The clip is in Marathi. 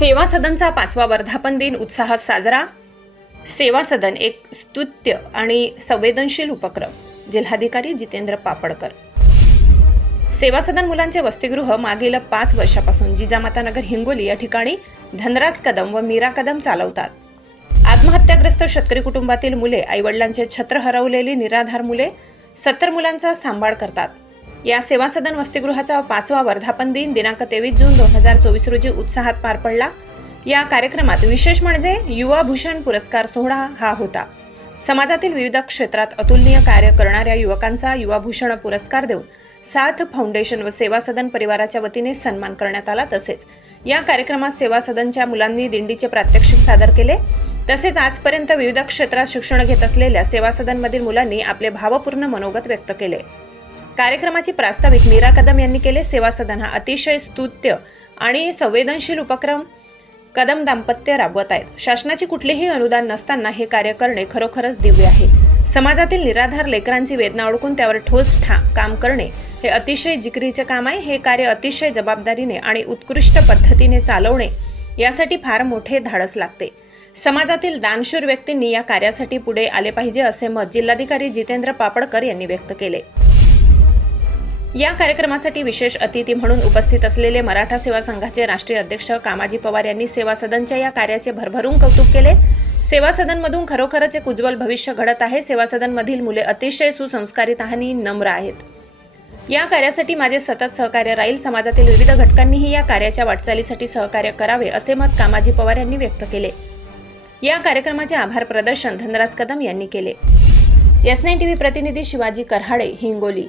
सेवा सदनचा पाचवा वर्धापन दिन उत्साहात साजरा. सेवा सदन एक स्तुत्य आणि संवेदनशील उपक्रम जिल्हाधिकारी जितेंद्र पापडकर. सेवा सदन मुलांचे वसतिगृह मागील पाच वर्षापासून जिजामातानगर हिंगोली या ठिकाणी धनराज कदम व मीरा कदम चालवतात. आत्महत्याग्रस्त शेतकरी कुटुंबातील मुले आईवडिलांचे छत्र हरवलेली निराधार मुले सत्तर मुलांचा सांभाळ करतात. या सेवा सदन वसतिगृहाचा पाचवा वर्धापन दिन दिनांक तेवीस जून दोन हजार चोवीस रोजी उत्साहात पार पडला. या कार्यक्रमात विशेष म्हणजे युवा भूषण पुरस्कार सोहळा हा होता. समाजातील विविध क्षेत्रात अतुलनीय कार्य करणाऱ्या युवकांचा युवा भूषण पुरस्कार देऊन साथ फाउंडेशन व सेवा सदन परिवाराच्या वतीने सन्मान करण्यात आला तसेच या कार्यक्रमात सेवा सदनच्या मुलांनी दिंडीचे प्रात्यक्षिक सादर केले. तसेच आजपर्यंत विविध क्षेत्रात शिक्षण घेत असलेल्या सेवा सदनमधील मुलांनी आपले भावपूर्ण मनोगत व्यक्त केले. कार्यक्रमाची प्रास्ताविक मीरा कदम यांनी केले. सेवा सदन हा अतिशय स्तुत्य आणि संवेदनशील उपक्रम कदम दाम्पत्य राबवत आहेत. शासनाची कुठलेही अनुदान नसताना हे कार्य करणे खरोखरच दिव्य आहे. समाजातील निराधार लेकरांची वेदना ओळखून त्यावर ठोस ठा काम करणे हे अतिशय जिकरीचे काम आहे. हे कार्य अतिशय जबाबदारीने आणि उत्कृष्ट पद्धतीने चालवणे यासाठी फार मोठे धाडस लागते. समाजातील दानशूर व्यक्तींनी या कार्यासाठी पुढे आले पाहिजे असे मत जिल्हाधिकारी जितेंद्र पापडकर यांनी व्यक्त केले. या कार्यक्रमासाठी विशेष अतिथी म्हणून उपस्थित असलेले मराठा सेवा संघाचे राष्ट्रीय अध्यक्ष कामाजी पवार यांनी सेवा सदनच्या या कार्याचे भरभरून कौतुक केले. सेवा सदनमधून खरोखरच एक उज्ज्वल भविष्य घडत आहे. सेवा सदनमधील मुले अतिशय सुसंस्कारित आणि नम्र आहेत. या कार्यासाठी माझे सतत सहकार्य राहील. समाजातील विविध घटकांनीही या कार्याच्या वाटचालीसाठी सहकार्य करावे असे मत कामाजी पवार यांनी व्यक्त केले. या कार्यक्रमाचे आभार प्रदर्शन धनराज कदम यांनी केले. एस नाईन टीव्ही प्रतिनिधी शिवाजी करहाडे हिंगोली.